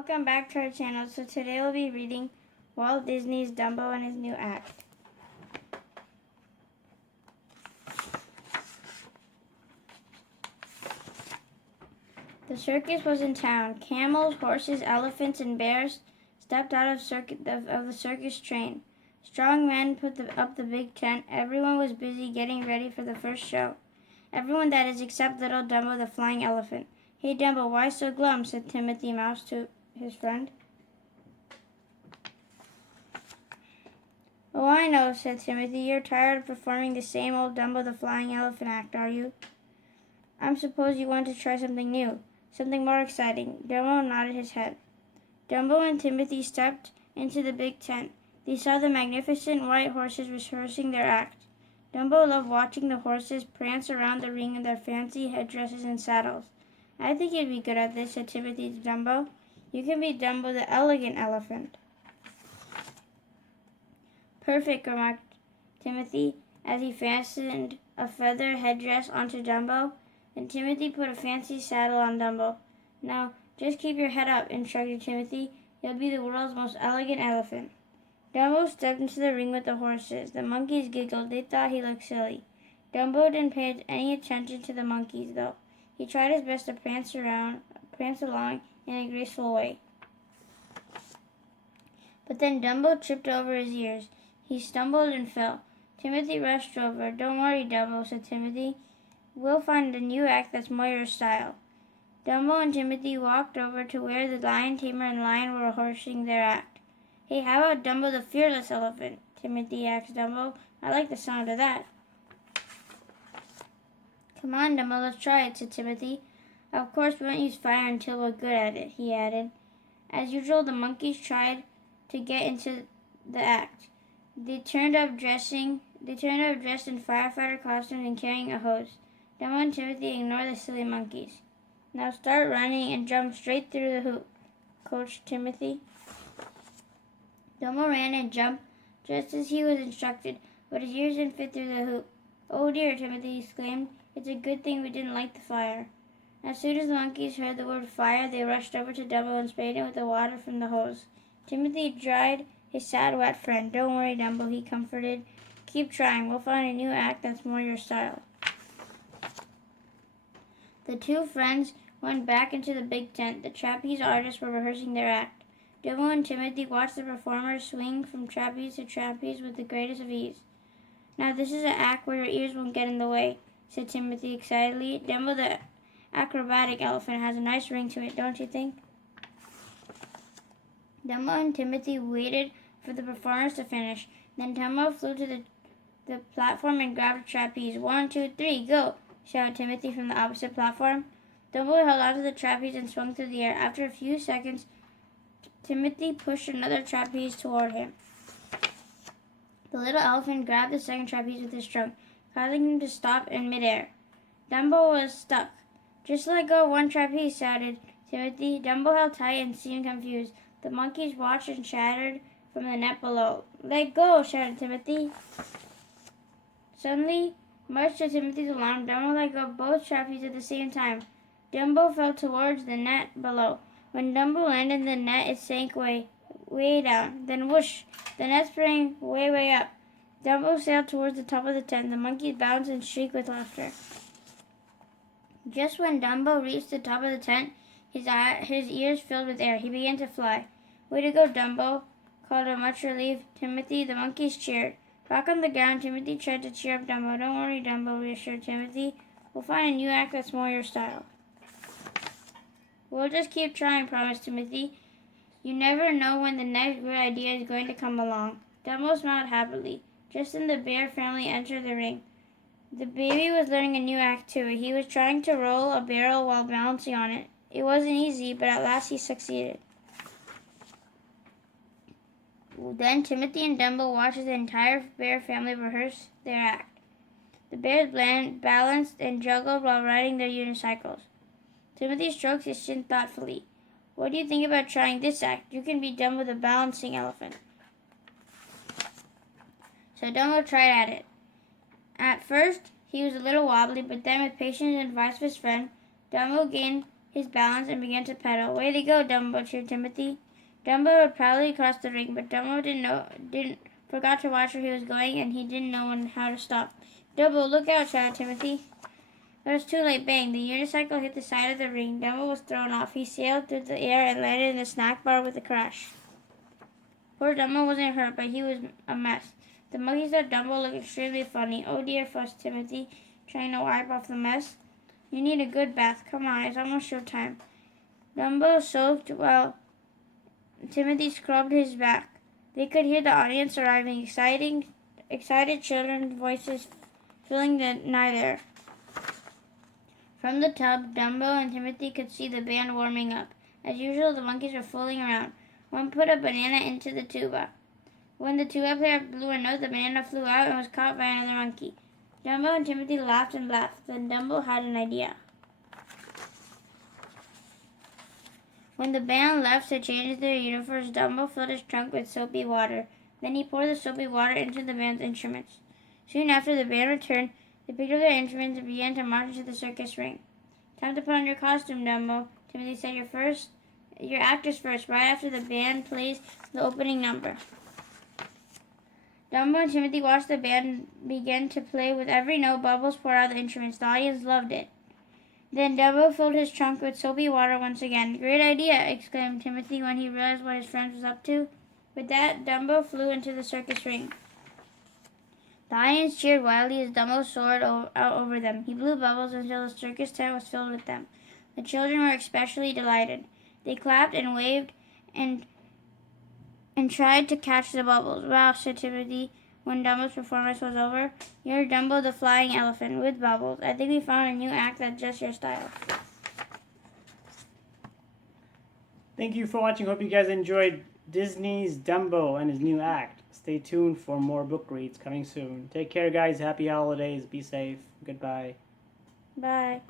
Welcome back to our channel. So today we'll be reading Walt Disney's Dumbo and his new act. The circus was in town. Camels, horses, elephants, and bears stepped out of the circus train. Strong men put up the big tent. Everyone was busy getting ready for the first show. Everyone, that is, except little Dumbo the flying elephant. "Hey Dumbo, why so glum?" said Timothy Mouse to his friend. "Oh, I know," said Timothy. "You're tired of performing the same old Dumbo the flying elephant act, are you? I suppose you want to try something new, something more exciting." Dumbo nodded his head. Dumbo and Timothy stepped into the big tent. They saw the magnificent white horses rehearsing their act. Dumbo loved watching the horses prance around the ring in their fancy headdresses and saddles. "I think you'd be good at this," said Timothy to Dumbo. "You can be Dumbo the elegant elephant." "Perfect," remarked Timothy as he fastened a feather headdress onto Dumbo. Then Timothy put a fancy saddle on Dumbo. "Now, just keep your head up," instructed Timothy. "You'll be the world's most elegant elephant." Dumbo stepped into the ring with the horses. The monkeys giggled. They thought he looked silly. Dumbo didn't pay any attention to the monkeys, though. He tried his best to prance along in a graceful way. But then Dumbo tripped over his ears. He stumbled and fell. Timothy rushed over. "Don't worry, Dumbo," said Timothy. "We'll find a new act that's more your style." Dumbo and Timothy walked over to where the lion tamer and lion were rehearsing their act. "Hey, how about Dumbo the fearless elephant?" Timothy asked Dumbo. "I like the sound of that." "Come on, Dumbo, let's try it," said Timothy. "Of course we won't use fire until we're good at it," he added. As usual, the monkeys tried to get into the act. They turned up dressed in firefighter costumes and carrying a hose. Dumbo and Timothy ignored the silly monkeys. "Now start running and jump straight through the hoop," coached Timothy. Dumbo ran and jumped just as he was instructed, but his ears didn't fit through the hoop. "Oh dear," Timothy exclaimed. "It's a good thing we didn't light the fire." As soon as the monkeys heard the word fire, they rushed over to Dumbo and sprayed him with the water from the hose. Timothy dried his sad, wet friend. "Don't worry, Dumbo," he comforted. "Keep trying. We'll find a new act that's more your style." The two friends went back into the big tent. The trapeze artists were rehearsing their act. Dumbo and Timothy watched the performers swing from trapeze to trapeze with the greatest of ease. "Now this is an act where your ears won't get in the way," said Timothy excitedly. "Dumbo the acrobatic elephant has a nice ring to it, don't you think?" Dumbo and Timothy waited for the performers to finish. Then Dumbo flew to the platform and grabbed a trapeze. "1, 2, 3, go!" shouted Timothy from the opposite platform. Dumbo held onto the trapeze and swung through the air. After a few seconds, Timothy pushed another trapeze toward him. The little elephant grabbed the second trapeze with his trunk, causing him to stop in midair. Dumbo was stuck. "Just let go of one trapeze," shouted Timothy. Dumbo held tight and seemed confused. The monkeys watched and chattered from the net below. "Let go!" shouted Timothy. Suddenly, much to Timothy's alarm, Dumbo let go of both trapezes at the same time. Dumbo fell towards the net below. When Dumbo landed in the net, it sank way down. Then whoosh! The net sprang way up. Dumbo sailed towards the top of the tent. The monkeys bounced and shrieked with laughter. Just when Dumbo reached the top of the tent, his ears filled with air. He began to fly. "Way to go, Dumbo," called a much relieved Timothy. The monkeys cheered. Back on the ground, Timothy tried to cheer up Dumbo. "Don't worry, Dumbo," reassured Timothy. "We'll find a new act that's more your style." "We'll just keep trying," promised Timothy. "You never know when the next good idea is going to come along." Dumbo smiled happily. Just then the bear family entered the ring. The baby was learning a new act too. He was trying to roll a barrel while balancing on it. It wasn't easy, but at last he succeeded. Then Timothy and Dumbo watched as the entire bear family rehearse their act. The bears balanced and juggled while riding their unicycles. Timothy stroked his chin thoughtfully. "What do you think about trying this act? You can be Dumbo the balancing elephant." So Dumbo tried at it. At first, he was a little wobbly, but then with patience and advice of his friend, Dumbo gained his balance and began to pedal. "Way to go, Dumbo," cheered Timothy. Dumbo had proudly crossed the ring, but Dumbo forgot to watch where he was going, and he didn't know how to stop. "Dumbo, look out!" shouted Timothy. It was too late. Bang! The unicycle hit the side of the ring. Dumbo was thrown off. He sailed through the air and landed in the snack bar with a crash. Poor Dumbo wasn't hurt, but he was a mess. The monkeys thought Dumbo looked extremely funny. "Oh dear," fussed Timothy, trying to wipe off the mess. "You need a good bath. Come on, it's almost showtime." Dumbo soaked while Timothy scrubbed his back. They could hear the audience arriving, excited children's voices filling the night air. From the tub, Dumbo and Timothy could see the band warming up. As usual, the monkeys were fooling around. One put a banana into the tuba. When the tuba player blew a note, the banana flew out and was caught by another monkey. Dumbo and Timothy laughed and laughed. Then Dumbo had an idea. When the band left to change their uniforms, Dumbo filled his trunk with soapy water. Then he poured the soapy water into the band's instruments. Soon after the band returned, they picked up their instruments and began to march into the circus ring. "Time to put on your costume, Dumbo," Timothy said. Your act is first, right after the band plays the opening number." Dumbo and Timothy watched the band begin to play. With every note, bubbles poured out of the instruments. The audience loved it. Then Dumbo filled his trunk with soapy water once again. "Great idea!" exclaimed Timothy when he realized what his friend was up to. With that, Dumbo flew into the circus ring. The audience cheered wildly as Dumbo soared out over them. He blew bubbles until the circus tent was filled with them. The children were especially delighted. They clapped and waved and tried to catch the bubbles. "Wow," said Timothy when Dumbo's performance was over. "You're Dumbo the Flying Elephant with bubbles. I think we found a new act that's just your style." Thank you for watching. Hope you guys enjoyed Disney's Dumbo and his new act. Stay tuned for more book reads coming soon. Take care, guys. Happy holidays. Be safe. Goodbye. Bye.